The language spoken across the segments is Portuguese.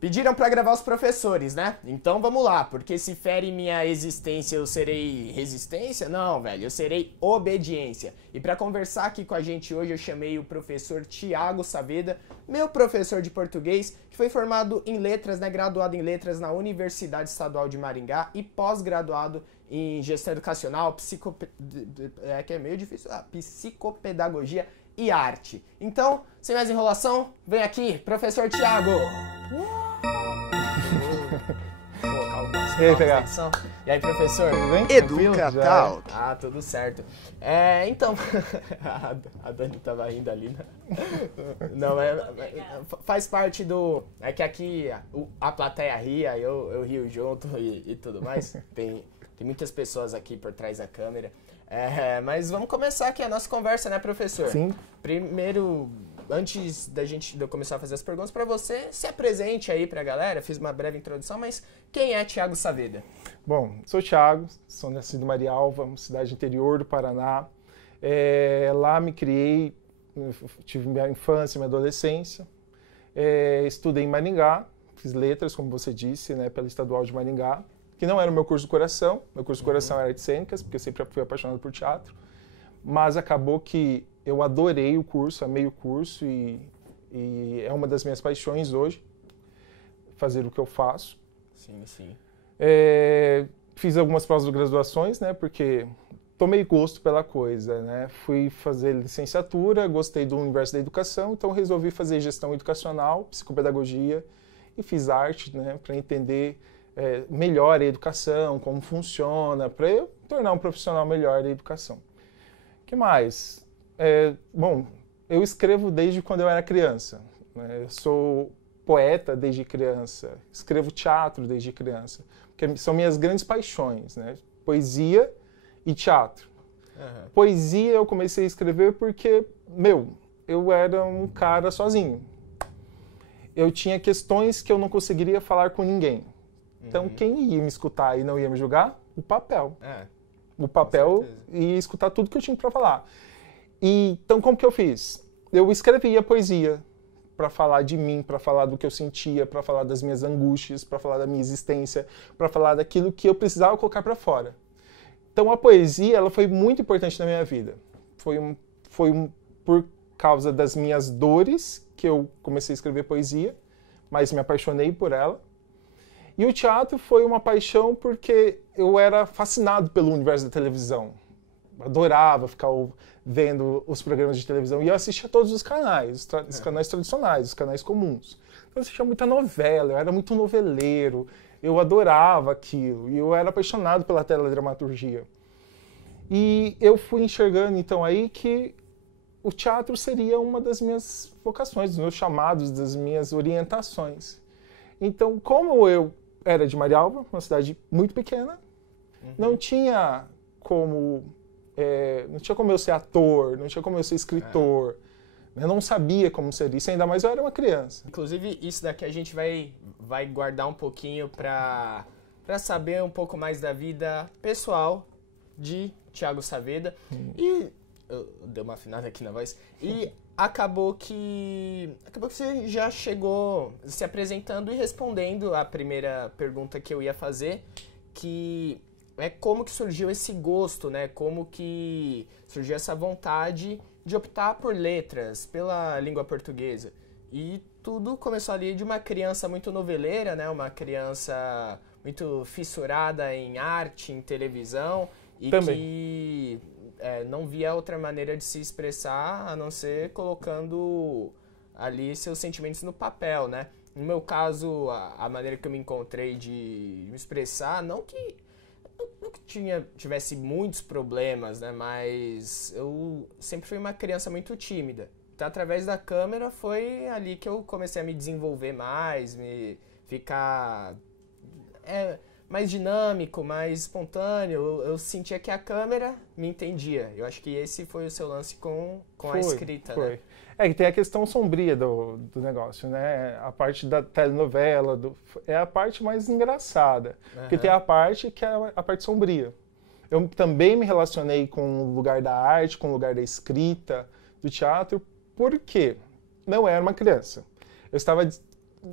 Pediram pra gravar os professores, né? Então vamos lá, porque se fere minha existência, eu serei resistência? Não, velho, eu serei obediência. E pra conversar aqui com a gente hoje, eu chamei o professor Thiago Saavedra, meu professor de português, que foi formado em letras, né? Graduado em letras na Universidade Estadual de Maringá e pós-graduado em gestão educacional, que é meio difícil, psicopedagogia e arte. Então, sem mais enrolação, vem aqui, professor Thiago! E aí, PH? E aí, professor? Tudo bem? Educatal. Ah, tudo certo. Então, a Dani tava rindo ali, né? Não, faz parte do... É que aqui a plateia ria, eu rio junto e tudo mais. Tem muitas pessoas aqui por trás da câmera. Mas vamos começar aqui a nossa conversa, né, professor? Sim. Primeiro, antes de eu começar a fazer as perguntas para você, se apresente aí pra galera. Fiz uma breve introdução, mas quem é Thiago Saavedra? Bom, sou Thiago, sou nascido em Marialva, uma cidade interior do Paraná. Lá me criei, tive minha infância e minha adolescência. Estudei em Maringá, fiz letras, como você disse, né, pela Estadual de Maringá, que não era o meu curso de coração. Meu curso de coração era artes cênicas, porque eu sempre fui apaixonado por teatro. Mas acabou que eu adorei o curso, amei o curso e é uma das minhas paixões hoje, fazer o que eu faço. Sim, sim. Fiz algumas pós-graduações, né, porque tomei gosto pela coisa, né. Fui fazer licenciatura, gostei do universo da educação, então resolvi fazer gestão educacional, psicopedagogia e fiz arte, né, para entender melhor a educação, como funciona, para eu tornar um profissional melhor da educação. O que mais? Bom, eu escrevo desde quando eu era criança, né? Eu sou poeta desde criança, escrevo teatro desde criança, que são minhas grandes paixões, né? Poesia e teatro. Uhum. Poesia eu comecei a escrever porque, eu era um cara sozinho. Eu tinha questões que eu não conseguiria falar com ninguém. Então, quem ia me escutar e não ia me julgar? O papel. O papel ia escutar tudo que eu tinha para falar. Então, como que eu fiz? Eu escrevia poesia para falar de mim, para falar do que eu sentia, para falar das minhas angústias, para falar da minha existência, para falar daquilo que eu precisava colocar para fora. Então, a poesia, ela foi muito importante na minha vida. Por causa das minhas dores que eu comecei a escrever poesia, mas me apaixonei por ela. E o teatro foi uma paixão porque eu era fascinado pelo universo da televisão. Adorava ficar vendo os programas de televisão. E eu assistia todos os canais, os canais tradicionais, os canais comuns. Então eu assistia muita novela, eu era muito noveleiro, eu adorava aquilo. E eu era apaixonado pela teledramaturgia. E eu fui enxergando, então, aí que o teatro seria uma das minhas vocações, dos meus chamados, das minhas orientações. Então, como eu era de Marialva, uma cidade muito pequena, não tinha como eu ser ator, não tinha como eu ser escritor, eu não sabia como ser isso, ainda mais eu era uma criança. Inclusive, isso daqui a gente vai guardar um pouquinho pra saber um pouco mais da vida pessoal de Thiago Saavedra. E eu dei uma afinada aqui na voz. E acabou que você já chegou se apresentando e respondendo a primeira pergunta que eu ia fazer, que é como que surgiu esse gosto, né? Como que surgiu essa vontade de optar por letras, pela língua portuguesa. E tudo começou ali de uma criança muito noveleira, né? Uma criança muito fissurada em arte, em televisão, e Também. que não via outra maneira de se expressar a não ser colocando ali seus sentimentos no papel, né? No meu caso, a maneira que eu me encontrei de me expressar, não que tivesse muitos problemas, né? Mas eu sempre fui uma criança muito tímida. Então, através da câmera, foi ali que eu comecei a me desenvolver mais, me ficar mais dinâmico, mais espontâneo. Eu sentia que a câmera me entendia. Eu acho que esse foi o seu lance com a escrita, né? Que tem a questão sombria do negócio, né? A parte da telenovela é a parte mais engraçada. Porque tem a parte que é a parte sombria. Eu também me relacionei com o lugar da arte, com o lugar da escrita, do teatro, porque não era uma criança. Eu estava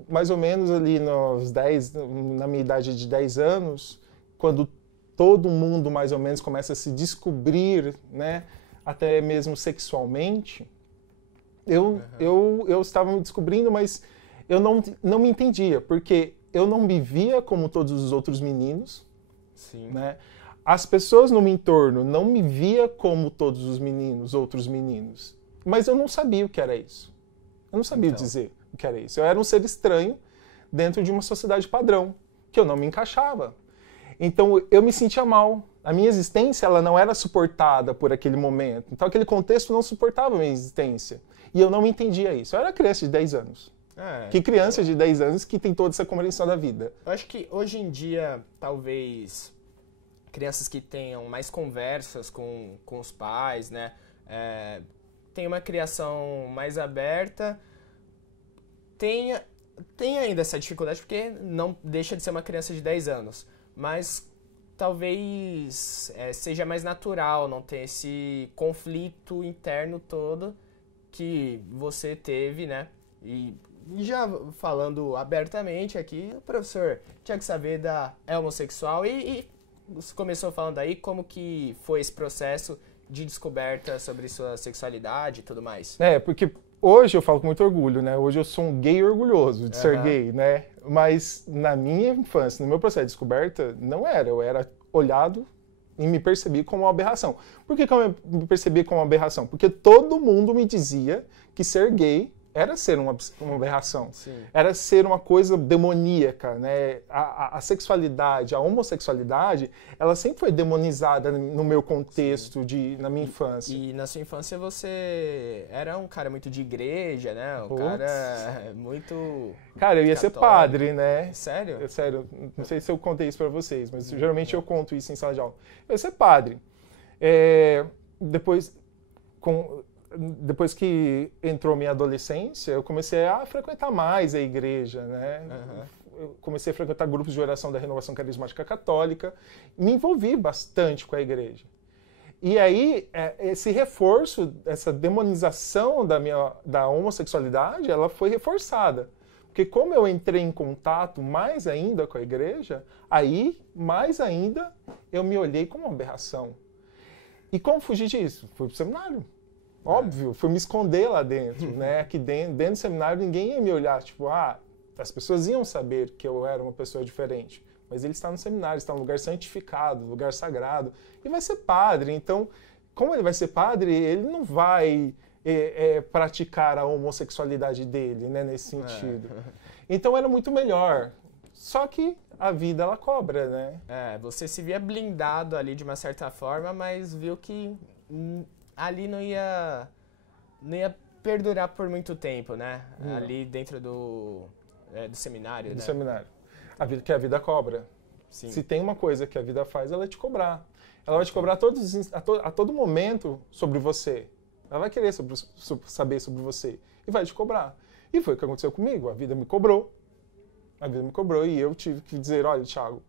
mais ou menos ali na minha idade de 10 anos, quando todo mundo mais ou menos começa a se descobrir, né, até mesmo sexualmente, eu estava me descobrindo, mas eu não me entendia, porque eu não me via como todos os outros meninos, Sim. né? As pessoas no meu entorno não me via como todos os meninos, outros meninos, mas eu não sabia o que era isso. Eu não sabia dizer o que era isso. Eu era um ser estranho dentro de uma sociedade padrão, que eu não me encaixava. Então eu me sentia mal. A minha existência ela não era suportada por aquele momento. Então aquele contexto não suportava a minha existência. E eu não entendia isso. Eu era criança de 10 anos. Que criança de 10 anos que tem toda essa compreensão da vida? Eu acho que hoje em dia, talvez, crianças que tenham mais conversas com os pais, né? Tem uma criação mais aberta, tem ainda essa dificuldade porque não deixa de ser uma criança de 10 anos, mas talvez seja mais natural não ter esse conflito interno todo que você teve, né? E já falando abertamente aqui, o professor Thiago Saavedra é homossexual e você começou falando aí como que foi esse processo de descoberta sobre sua sexualidade e tudo mais. Porque hoje eu falo com muito orgulho, né? Hoje eu sou um gay orgulhoso de ser gay, né? Mas na minha infância, no meu processo de descoberta, não era. Eu era olhado e me percebi como uma aberração. Por que eu me percebi como uma aberração? Porque todo mundo me dizia que ser gay era ser uma aberração. Sim. Era ser uma coisa demoníaca, né? A sexualidade, a homossexualidade, ela sempre foi demonizada no meu contexto, na minha infância. E na sua infância você era um cara muito de igreja, né? Cara muito... Cara, eu ia ser padre, né? Sério? Sério, não sei se eu contei isso pra vocês, mas geralmente eu conto isso em sala de aula. Eu ia ser padre. Depois que entrou minha adolescência, eu comecei a frequentar mais a igreja, né? Eu comecei a frequentar grupos de oração da Renovação Carismática Católica, me envolvi bastante com a igreja. E aí, esse reforço, essa demonização da homossexualidade, ela foi reforçada. Porque como eu entrei em contato mais ainda com a igreja, aí, mais ainda, eu me olhei como uma aberração. E como fugir disso? Fui pro seminário. Óbvio, fui me esconder lá dentro, né? Aqui dentro do seminário ninguém ia me olhar, tipo, as pessoas iam saber que eu era uma pessoa diferente. Mas ele está no seminário, está num lugar santificado, lugar sagrado, e vai ser padre. Então, como ele vai ser padre, ele não vai praticar a homossexualidade dele, né? Nesse sentido. Então era muito melhor. Só que a vida, ela cobra, né? Você se via blindado ali de uma certa forma, mas viu que... ali não ia perdurar por muito tempo, né? Ali dentro do seminário, do né? seminário. Que a vida cobra. Sim. Se tem uma coisa que a vida faz, ela é te cobrar. Ela vai te cobrar a todo momento sobre você. Ela vai querer saber sobre você e vai te cobrar. E foi o que aconteceu comigo. A vida me cobrou. E eu tive que dizer, olha, Thiago,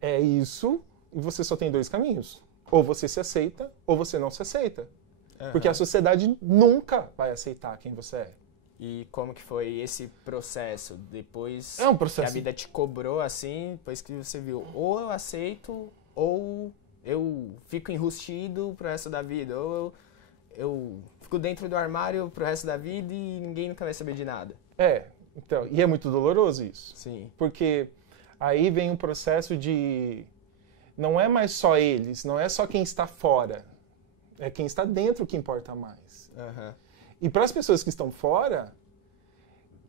é isso e você só tem 2 caminhos. Ou você se aceita, ou você não se aceita. Porque a sociedade nunca vai aceitar quem você é. E como que foi esse processo? Depois um processo que a vida te cobrou assim, depois que você viu, ou eu aceito, ou eu fico enrustido pro resto da vida, ou eu fico dentro do armário pro resto da vida e ninguém nunca vai saber de nada. Então, e é muito doloroso isso. Sim. Porque aí vem um processo de... Não é mais só eles, não é só quem está fora. É quem está dentro que importa mais. E para as pessoas que estão fora,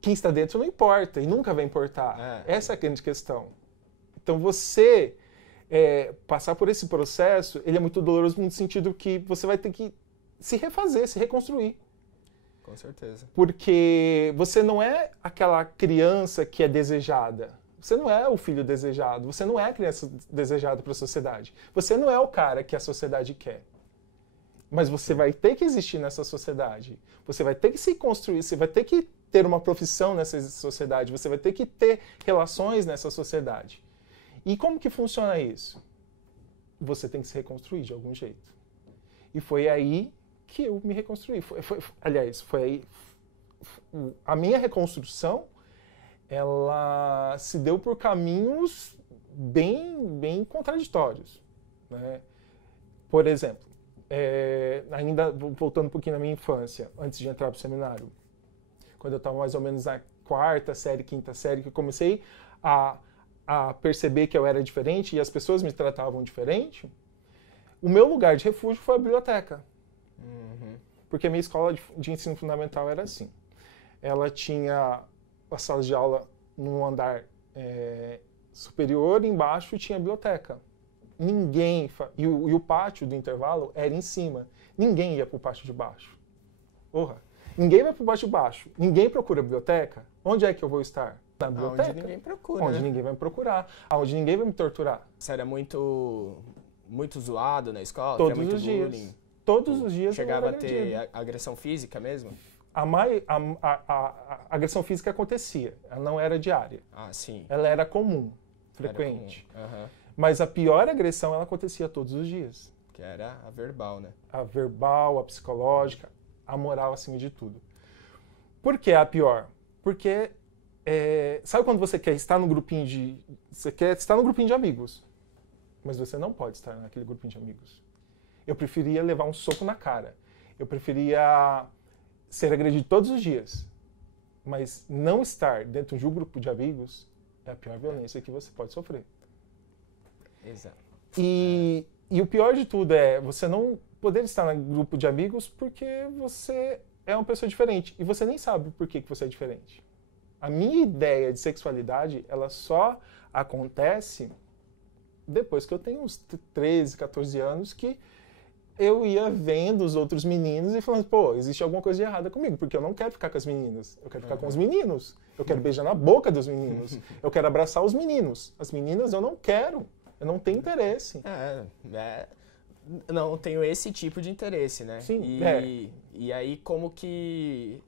quem está dentro não importa e nunca vai importar. Essa é a grande questão. Então você passar por esse processo, ele é muito doloroso no sentido que você vai ter que se refazer, se reconstruir. Com certeza. Porque você não é aquela criança que é desejada. Você não é o filho desejado, você não é a criança desejada para a sociedade. Você não é o cara que a sociedade quer. Mas você vai ter que existir nessa sociedade. Você vai ter que se construir, você vai ter que ter uma profissão nessa sociedade, você vai ter que ter relações nessa sociedade. E como que funciona isso? Você tem que se reconstruir de algum jeito. E foi aí que eu me reconstruí. Aliás, foi aí... A minha reconstrução ela se deu por caminhos bem contraditórios, né? Por exemplo, ainda voltando um pouquinho na minha infância, antes de entrar para o seminário, quando eu estava mais ou menos na quarta série, quinta série, que eu comecei a perceber que eu era diferente e as pessoas me tratavam diferente, o meu lugar de refúgio foi a biblioteca. Porque a minha escola de ensino fundamental era assim. Ela tinha as salas de aula num andar superior, embaixo tinha a biblioteca. Ninguém... E o pátio do intervalo era em cima. Ninguém ia para o pátio de baixo. Porra! Ninguém vai para o pátio de baixo. Ninguém procura a biblioteca. Onde é que eu vou estar? Na biblioteca. Onde ninguém procura, Onde né? ninguém vai me procurar. Onde ninguém vai me torturar. Você era muito zoado na escola? Todos Tinha muito os dias. bullying? Todos os dias Chegava eu a era ter agredido. agressão física mesmo? A agressão física acontecia. Ela não era diária. Ah, sim. Ela era comum, Era frequente. comum. Aham. Mas a pior agressão, ela acontecia todos os dias. Que era a verbal, né? A verbal, a psicológica, a moral acima de tudo. Por que a pior? Porque, sabe quando você quer estar no grupinho de... Você quer estar no grupinho de amigos, mas você não pode estar naquele grupinho de amigos. Eu preferia levar um soco na cara. Eu preferia ser agredido todos os dias. Mas não estar dentro de um grupo de amigos é a pior violência que você pode sofrer. Exato. E o pior de tudo é você não poder estar no grupo de amigos porque você é uma pessoa diferente. E você nem sabe por que você é diferente. A minha ideia de sexualidade, ela só acontece depois que eu tenho uns 13, 14 anos, que eu ia vendo os outros meninos e falando, pô, existe alguma coisa de errada comigo, porque eu não quero ficar com as meninas, eu quero ficar com os meninos, eu quero beijar na boca dos meninos, eu quero abraçar os meninos. As meninas eu não quero, eu não tenho interesse. Não tenho esse tipo de interesse, né? Sim, E aí como que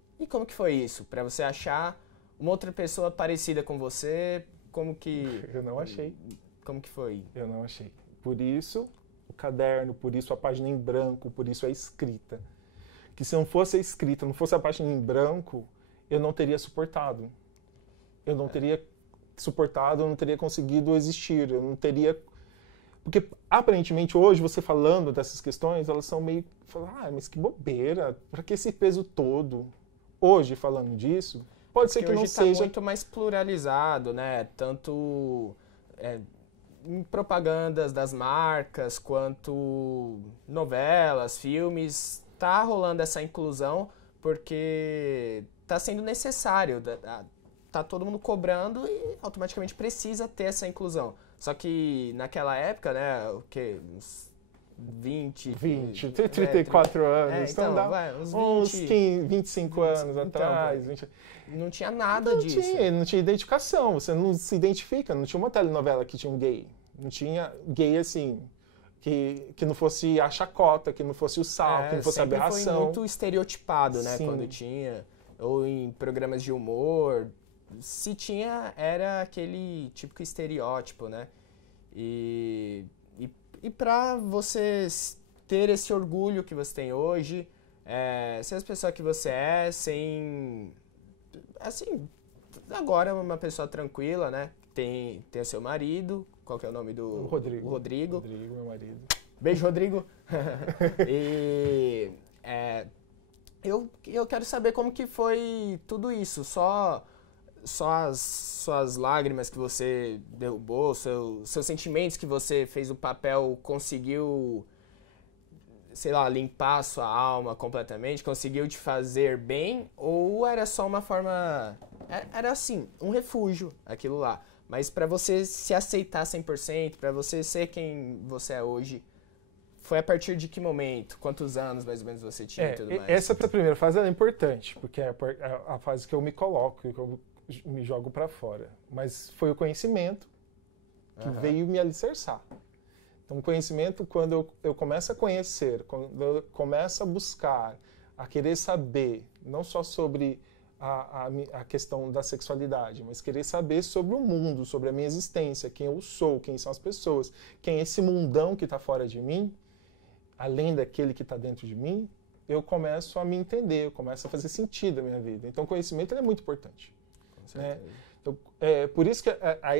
foi isso? Pra você achar uma outra pessoa parecida com você, como que... Eu não achei. Como que foi? Eu não achei. Por isso o caderno, por isso a página em branco, por isso a escrita. Que se não fosse a escrita, não fosse a página em branco, eu não teria suportado. Eu não teria suportado, eu não teria conseguido existir, eu não teria... Porque, aparentemente, hoje, você falando dessas questões, elas são meio... mas que bobeira, pra que esse peso todo? Hoje, falando disso, pode ser que não seja... Hoje tá muito mais pluralizado, né? Tanto... em propagandas das marcas, quanto novelas, filmes, tá rolando essa inclusão porque tá sendo necessário, tá todo mundo cobrando e automaticamente precisa ter essa inclusão. Só que naquela época, né, o que, uns 34 anos, então, uns 15, 25 anos atrás. 20... Não tinha nada disso. Não tinha identificação, você não se identifica, não tinha uma telenovela que tinha um gay. Não tinha gay assim, que não fosse a chacota, que não fosse o sal, que não fosse a aberração. Foi muito estereotipado, né, Sim. quando tinha, ou em programas de humor, se tinha, era aquele típico estereótipo, né, e pra você ter esse orgulho que você tem hoje, ser a pessoa que você é, sem, assim, agora uma pessoa tranquila, né, tem o seu marido, qual que é o nome do... Rodrigo. Rodrigo, meu marido. Beijo, Rodrigo. E eu quero saber como que foi tudo isso. Só as suas lágrimas que você derrubou, seus sentimentos que você fez o papel, conseguiu, sei lá, limpar a sua alma completamente, conseguiu te fazer bem, ou era só uma forma... Era assim, um refúgio, aquilo lá. Mas para você se aceitar 100%, para você ser quem você é hoje, foi a partir de que momento? Quantos anos mais ou menos você tinha e tudo mais? Essa primeira fase é importante, porque é a fase que eu me coloco, que eu me jogo para fora. Mas foi o conhecimento que veio me alicerçar. Então, o conhecimento, quando eu começo a conhecer, quando eu começo a buscar, a querer saber, não só sobre a questão da sexualidade, mas querer saber sobre o mundo, sobre a minha existência, quem eu sou, quem são as pessoas, quem é esse mundão que está fora de mim, além daquele que está dentro de mim, eu começo a me entender, eu começo a fazer sentido na minha vida. Então, o conhecimento é muito importante. Com certeza. Né? Então, por isso que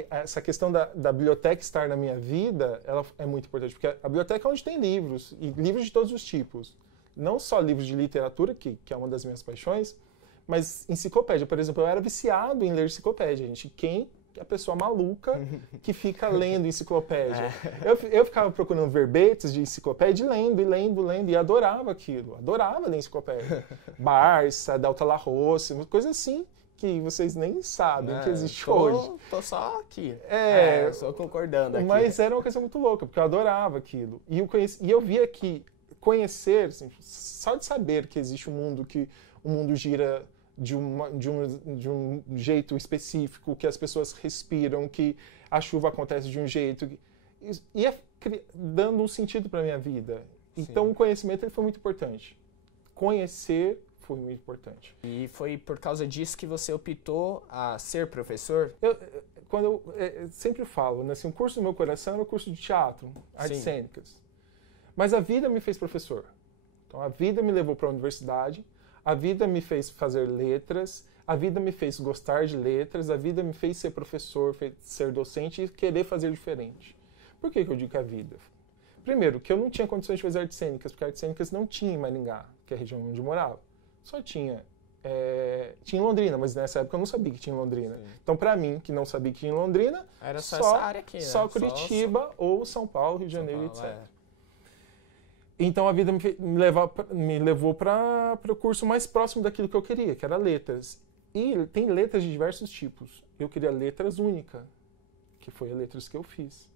essa questão da biblioteca estar na minha vida, ela é muito importante, porque a biblioteca é onde tem livros, e livros de todos os tipos. Não só livros de literatura, que é uma das minhas paixões, mas enciclopédia. Por exemplo, eu era viciado em ler enciclopédia, gente. Quem é a pessoa maluca que fica lendo enciclopédia? Eu ficava procurando verbetes de enciclopédia, lendo, e adorava aquilo. Adorava ler enciclopédia. Barça, Delta La Rosse, coisa assim, que vocês nem sabem que existe hoje. Tô só aqui. Só concordando aqui. Mas era uma coisa muito louca, porque eu adorava aquilo. E eu via que conhecer, assim, só de saber que existe um mundo, que o mundo gira de um jeito específico, que as pessoas respiram, que a chuva acontece de um jeito, ia dando um sentido para a minha vida. Então, sim, o conhecimento ele foi muito importante. Conhecer foi muito importante. E foi por causa disso que você optou a ser professor? Eu sempre falo, né, assim, o curso do meu coração era o curso de teatro, artes cênicas. Mas a vida me fez professor. Então, a vida me levou para a universidade, a vida me fez fazer letras, a vida me fez gostar de letras, a vida me fez ser professor, ser docente e querer fazer diferente. Por que eu digo que a vida? Primeiro, que eu não tinha condições de fazer artes cênicas, porque artes cênicas não tinha em Maringá, que é a região onde eu morava. Só tinha. Tinha em Londrina, mas nessa época eu não sabia que tinha em Londrina. Sim. Então, para mim, que não sabia que tinha em Londrina, era só essa área aqui, né? Só Curitiba ou São paulo, Rio de Janeiro, etc. Então a vida me levou para o curso mais próximo daquilo que eu queria, que era letras. E tem letras de diversos tipos. Eu queria letras única, que foi a letras que eu fiz.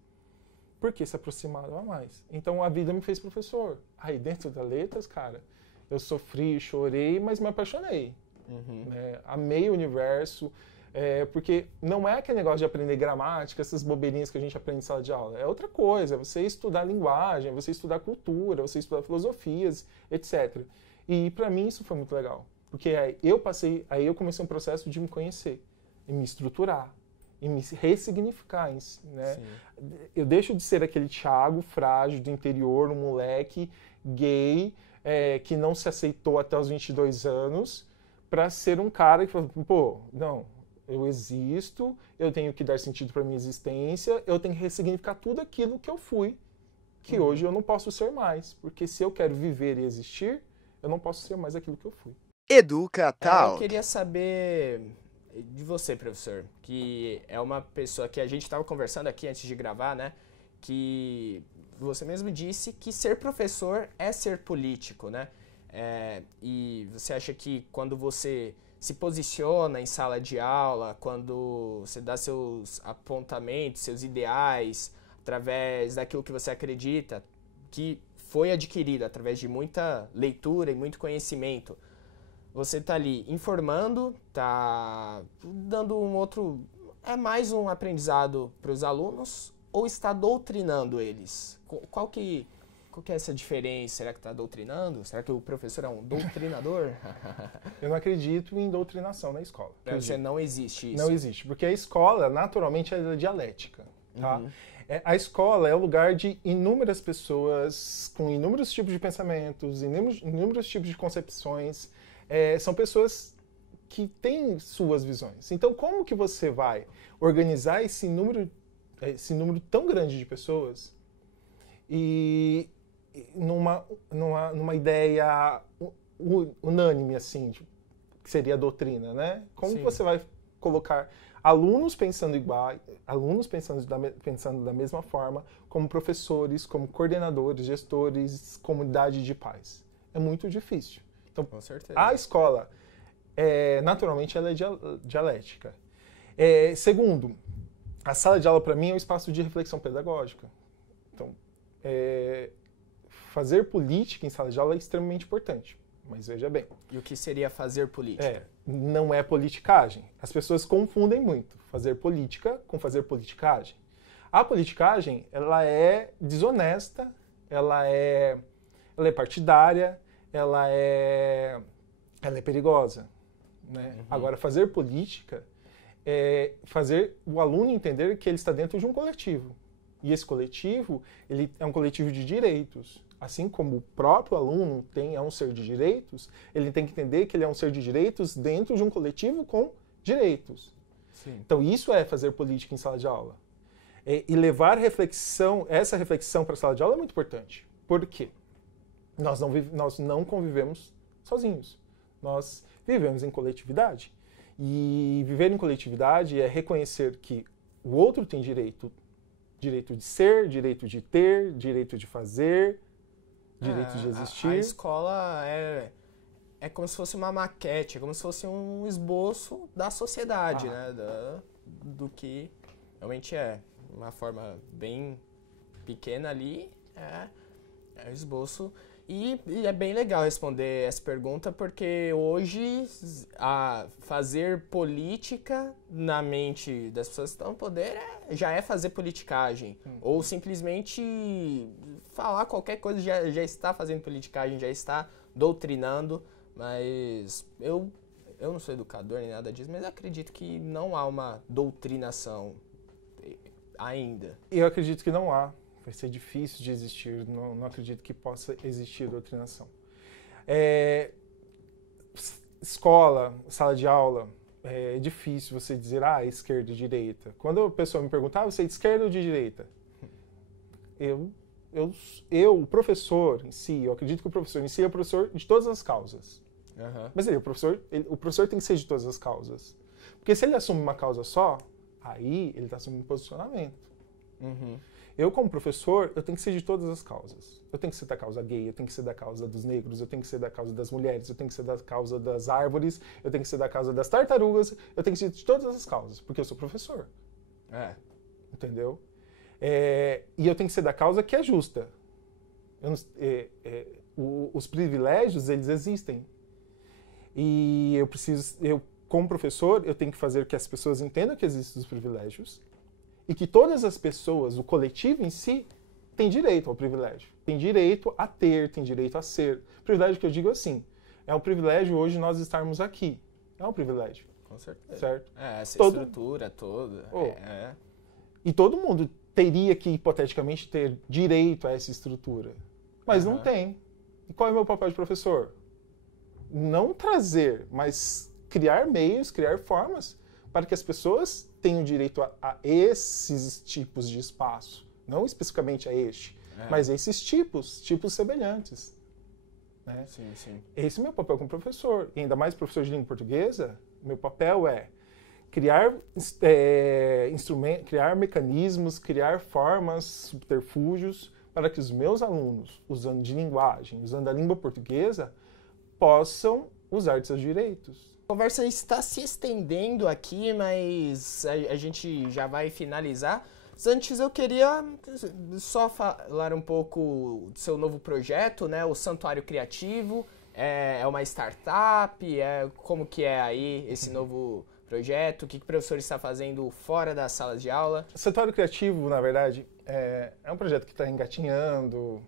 Porque se aproximava mais. Então a vida me fez professor. Aí dentro das letras, cara, eu sofri, chorei, mas me apaixonei. Né? Amei o universo. Porque não é aquele negócio de aprender gramática, essas bobeirinhas que a gente aprende em sala de aula. É outra coisa, você estudar linguagem, você estudar cultura, você estudar filosofias, etc. E para mim isso foi muito legal. Porque aí eu comecei um processo de me conhecer, e me estruturar, e me ressignificar. Né? Eu deixo de ser aquele Thiago frágil do interior, um moleque gay, que não se aceitou até os 22 anos, para ser um cara que falou, pô, não, eu existo, eu tenho que dar sentido para minha existência, eu tenho que ressignificar tudo aquilo que eu fui, que hoje eu não posso ser mais. Porque se eu quero viver e existir, eu não posso ser mais aquilo que eu fui. Eu queria saber de você, professor, que é uma pessoa que a gente estava conversando aqui antes de gravar, né? Que você mesmo disse que ser professor é ser político, né? E você acha que quando você se posiciona em sala de aula, quando você dá seus apontamentos, seus ideais, através daquilo que você acredita, que foi adquirido através de muita leitura e muito conhecimento, você está ali informando, está dando mais um aprendizado para os alunos, ou está doutrinando eles? Qual que é essa diferença? Será que está doutrinando? Será que o professor é um doutrinador? Eu não acredito em doutrinação na escola. Para você não existe isso? Não existe, porque a escola, naturalmente, é dialética. Tá? A escola é o lugar de inúmeras pessoas com inúmeros tipos de pensamentos, inúmeros tipos de concepções. São pessoas que têm suas visões. Então, como que você vai organizar esse número tão grande de pessoas e numa ideia unânime, assim, que seria a doutrina, né? Como que você vai colocar alunos pensando igual, alunos pensando da mesma forma, como professores, como coordenadores, gestores, comunidade de pais? É muito difícil. Então, com certeza. A escola, naturalmente, ela é dialética. Segundo, a sala de aula, para mim, é um espaço de reflexão pedagógica. Então, fazer política em sala de aula é extremamente importante. Mas veja bem. E o que seria fazer política? Não é politicagem. As pessoas confundem muito fazer política com fazer politicagem. A politicagem, ela é desonesta, ela é partidária, ela é perigosa. Né? Agora, fazer política é fazer o aluno entender que ele está dentro de um coletivo. E esse coletivo, ele é um coletivo de direitos. Assim como o próprio aluno é um ser de direitos, ele tem que entender que ele é um ser de direitos dentro de um coletivo com direitos. Sim. Então, isso é fazer política em sala de aula. E levar essa reflexão para a sala de aula é muito importante. Por quê? Nós não convivemos sozinhos. Nós vivemos em coletividade. E viver em coletividade é reconhecer que o outro tem direito de ser, direito de ter, direito de fazer, direito de existir. A escola é como se fosse uma maquete, é como se fosse um esboço da sociedade, né? Do que realmente é. Uma forma bem pequena ali, é o esboço. E é bem legal responder essa pergunta, porque hoje fazer política na mente das pessoas que estão no poder já é fazer politicagem. Ou simplesmente falar qualquer coisa já está fazendo politicagem, já está doutrinando. Mas eu não sou educador nem nada disso, mas acredito que não há uma doutrinação ainda. Eu acredito que não há. Vai ser difícil de existir. Não acredito que possa existir doutrinação. Escola, sala de aula, é difícil você dizer, esquerda e direita. Quando a pessoa me pergunta, você é de esquerda ou de direita? O professor em si, eu acredito que o professor em si é o professor de todas as causas. Uhum. Mas o professor tem que ser de todas as causas. Porque se ele assume uma causa só, aí ele está assumindo um posicionamento. Uhum. Eu, como professor, eu tenho que ser de todas as causas. Eu tenho que ser da causa gay, eu tenho que ser da causa dos negros, eu tenho que ser da causa das mulheres, eu tenho que ser da causa das árvores, eu tenho que ser da causa das tartarugas, eu tenho que ser de todas as causas, porque eu sou professor. Entendeu? E eu tenho que ser da causa que é justa. Os privilégios, eles existem. E como professor, eu tenho que fazer que as pessoas entendam que existem os privilégios e que todas as pessoas, o coletivo em si, tem direito ao privilégio. Tem direito a ter, tem direito a ser. Privilégio que eu digo assim, é um privilégio hoje nós estarmos aqui. É um privilégio. Com certeza. Certo? Essa estrutura toda. E todo mundo teria que, hipoteticamente, ter direito a essa estrutura. Mas não tem. E qual é o meu papel de professor? Não trazer, mas criar meios, criar formas para que as pessoas tenham direito a esses tipos de espaço. Não especificamente a este, mas a esses tipos semelhantes. Né? Sim, sim. Esse é o meu papel como professor. E ainda mais professor de língua portuguesa, meu papel é criar criar mecanismos, criar formas, subterfúgios, para que os meus alunos, usando de linguagem, usando a língua portuguesa, possam usar de seus direitos. A conversa está se estendendo aqui, mas a gente já vai finalizar. Antes eu queria só falar um pouco do seu novo projeto, né? O Santuário Criativo. É uma startup? Como que é aí esse novo projeto? O que o professor está fazendo fora das salas de aula? O Santuário Criativo, na verdade, é um projeto que está engatinhando.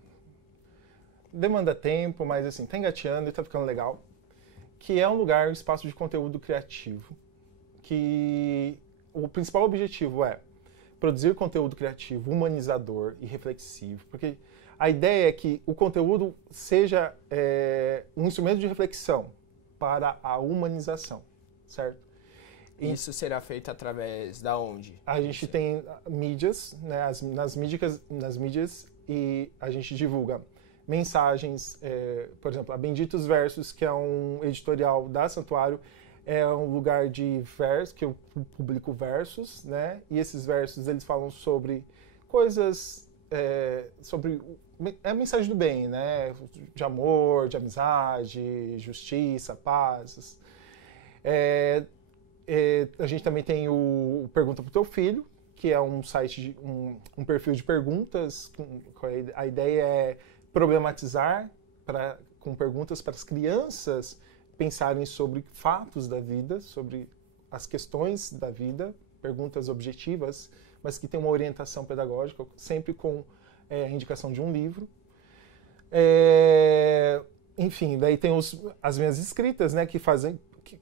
Demanda tempo, mas assim, está engateando e está ficando legal. Que é um lugar, um espaço de conteúdo criativo. Que o principal objetivo é produzir conteúdo criativo, humanizador e reflexivo. Porque a ideia é que o conteúdo seja um instrumento de reflexão para a humanização, certo? Isso será feito através da onde? A gente tem mídias, né, nas mídias, e a gente divulga mensagens, por exemplo, a Benditos Versos, que é um editorial da Santuário, é um lugar de versos, que eu publico versos, né? E esses versos, eles falam sobre coisas, sobre a mensagem do bem, né? De amor, de amizade, justiça, paz. A gente também tem o Pergunta pro Teu Filho, que é um site, um perfil de perguntas. A ideia é problematizar com perguntas para as crianças pensarem sobre fatos da vida, sobre as questões da vida, perguntas objetivas, mas que tem uma orientação pedagógica, sempre com a indicação de um livro. Enfim, daí tem as minhas escritas, né,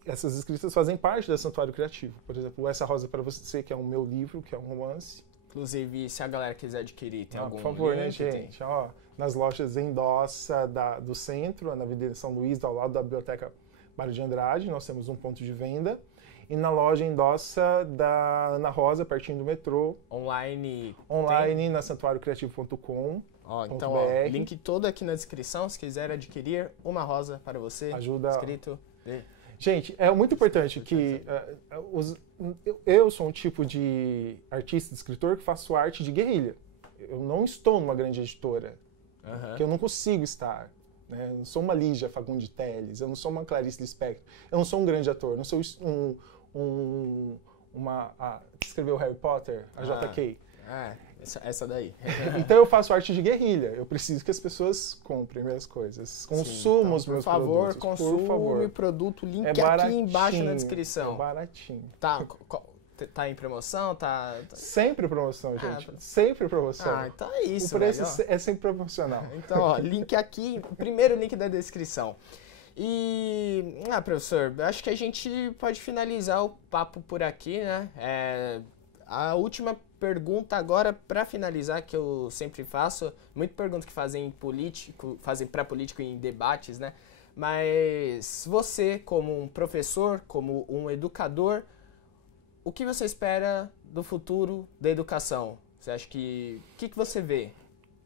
essas escritas fazem parte da Santuário Criativo. Por exemplo, Essa Rosa para Você, que é o meu livro, que é um romance. Inclusive, se a galera quiser adquirir, tem algum por favor, link? Né, gente? Ó, nas lojas Endossa do centro, na Avenida São Luís, ao lado da Biblioteca Mário de Andrade, nós temos um ponto de venda. e na loja Endossa da Ana Rosa, pertinho do metrô. Online. Online na santuariocreativo.com. Então, link todo aqui na descrição, se quiser adquirir uma rosa para você. Ajuda. Escrito. Gente, é muito importante que eu sou um tipo de artista, de escritor que faço arte de guerrilha. Eu não estou numa grande editora, que eu não consigo estar. Né? Eu não sou uma Lígia Fagundes Telles, eu não sou uma Clarice Lispector, eu não sou um grande ator, eu não sou que escreveu Harry Potter, a J.K. Essa daí. Então eu faço arte de guerrilha. Eu preciso que as pessoas comprem minhas coisas, consumam os meus produtos. Por favor, produto, link aqui embaixo na descrição. É baratinho. Tá em promoção? Tá... Sempre promoção, gente. Sempre promoção. Então é isso, o preço é sempre promocional. Então, ó, link aqui, primeiro link da descrição. E, professor, acho que a gente pode finalizar o papo por aqui, né? A última pergunta agora, para finalizar, que eu sempre faço, muita pergunta que fazem para político em debates, né? Mas você, como um professor, como um educador, o que você espera do futuro da educação? Você acha que... O que você vê?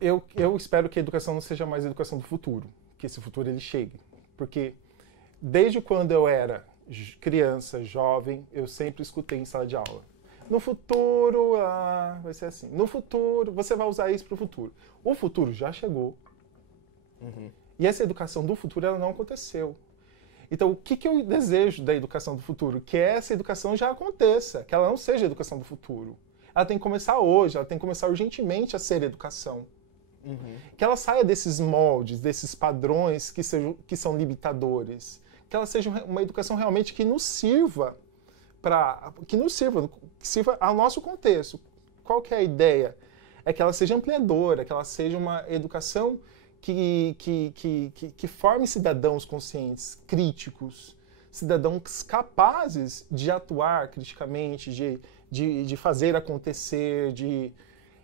Eu espero que a educação não seja mais a educação do futuro, que esse futuro ele chegue. Porque desde quando eu era criança, jovem, eu sempre escutei em sala de aula. No futuro, vai ser assim. No futuro, você vai usar isso para o futuro. O futuro já chegou. E essa educação do futuro, ela não aconteceu. Então, o que eu desejo da educação do futuro? Que essa educação já aconteça, que ela não seja a educação do futuro. Ela tem que começar hoje, ela tem que começar urgentemente a ser educação. Que ela saia desses moldes, desses padrões que são limitadores. Que ela seja uma educação realmente que nos sirva que sirva ao nosso contexto. Qual que é a ideia? É que ela seja ampliadora, que ela seja uma educação que forme cidadãos conscientes, críticos, cidadãos capazes de atuar criticamente, de fazer acontecer,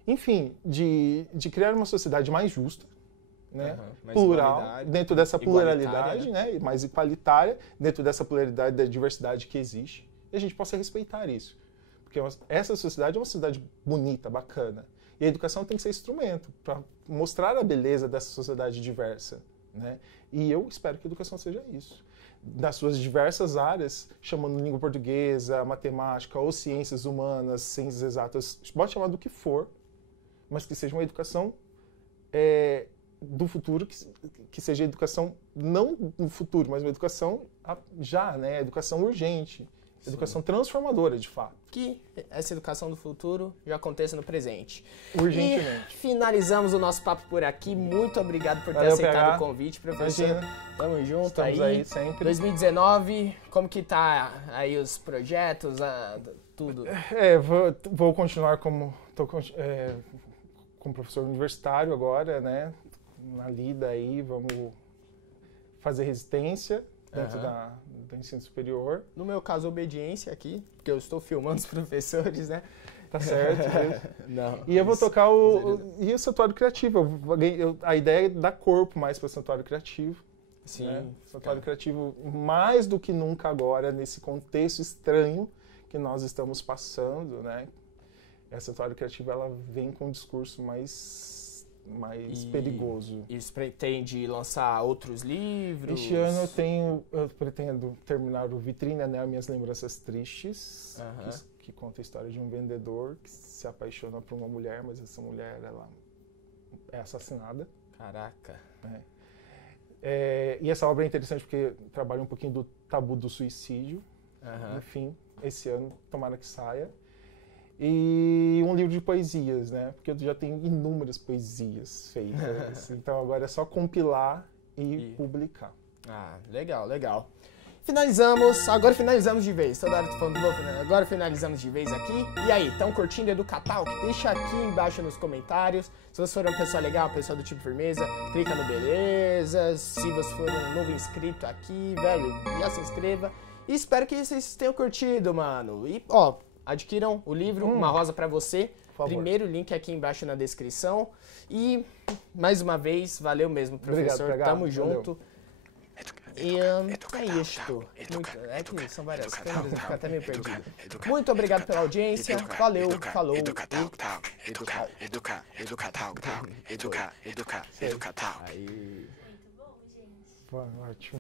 enfim, de criar uma sociedade mais justa, né? Plural, dentro dessa pluralidade, né? Mais igualitária, dentro dessa pluralidade da diversidade que existe, e a gente possa respeitar isso. Porque essa sociedade é uma sociedade bonita, bacana. E a educação tem que ser instrumento para mostrar a beleza dessa sociedade diversa, né? E eu espero que a educação seja isso. Nas suas diversas áreas, chamando língua portuguesa, matemática, ou ciências humanas, ciências exatas, pode chamar do que for, mas que seja uma educação do futuro, que seja educação não no futuro, mas uma educação já, né? Educação urgente. Educação transformadora, de fato. Que essa educação do futuro já aconteça no presente. Urgentemente. E finalizamos o nosso papo por aqui. Muito obrigado por ter aceitado o convite, professor. Imagina. Tamo junto. Estamos aí sempre. 2019, como que tá aí os projetos, tudo? Vou continuar como professor universitário agora, né? Na lida aí, vamos fazer resistência dentro do ensino superior. No meu caso, obediência aqui, porque eu estou filmando os professores, né? Tá certo. Não, e eu vou tocar o Santuário Criativo. A ideia é dar corpo mais para o Santuário Criativo. Sim. Né? Santuário Criativo, mais do que nunca agora, nesse contexto estranho que nós estamos passando, né? A Santuário Criativo, ela vem com um discurso mais perigoso. E pretende lançar outros livros? Este ano eu pretendo terminar o Vitrine Anel, Minhas Lembranças Tristes, que conta a história de um vendedor que se apaixona por uma mulher, mas essa mulher ela é assassinada. Caraca. E essa obra é interessante porque trabalha um pouquinho do tabu do suicídio. Enfim, esse ano, tomara que saia. E um livro de poesias, né? Porque eu já tenho inúmeras poesias feitas. Então agora é só compilar e publicar. Legal, legal. Agora finalizamos de vez. Toda hora eu tô falando, agora finalizamos de vez aqui. E aí, estão curtindo EducaTalk? Deixa aqui embaixo nos comentários. Se você for uma pessoa legal, uma pessoa do tipo firmeza, clica no beleza. Se você for um novo inscrito aqui, velho, já se inscreva. E espero que vocês tenham curtido, mano. E, adquiram o livro, Uma Rosa Pra Você. Primeiro link aqui embaixo na descrição. E, mais uma vez, valeu mesmo, professor. Obrigado, Tamo junto. Valeu. E é isto. É que são várias câmeras, eu fico até meio perdido. Muito obrigado pela audiência. Valeu, falou. Foi ótimo.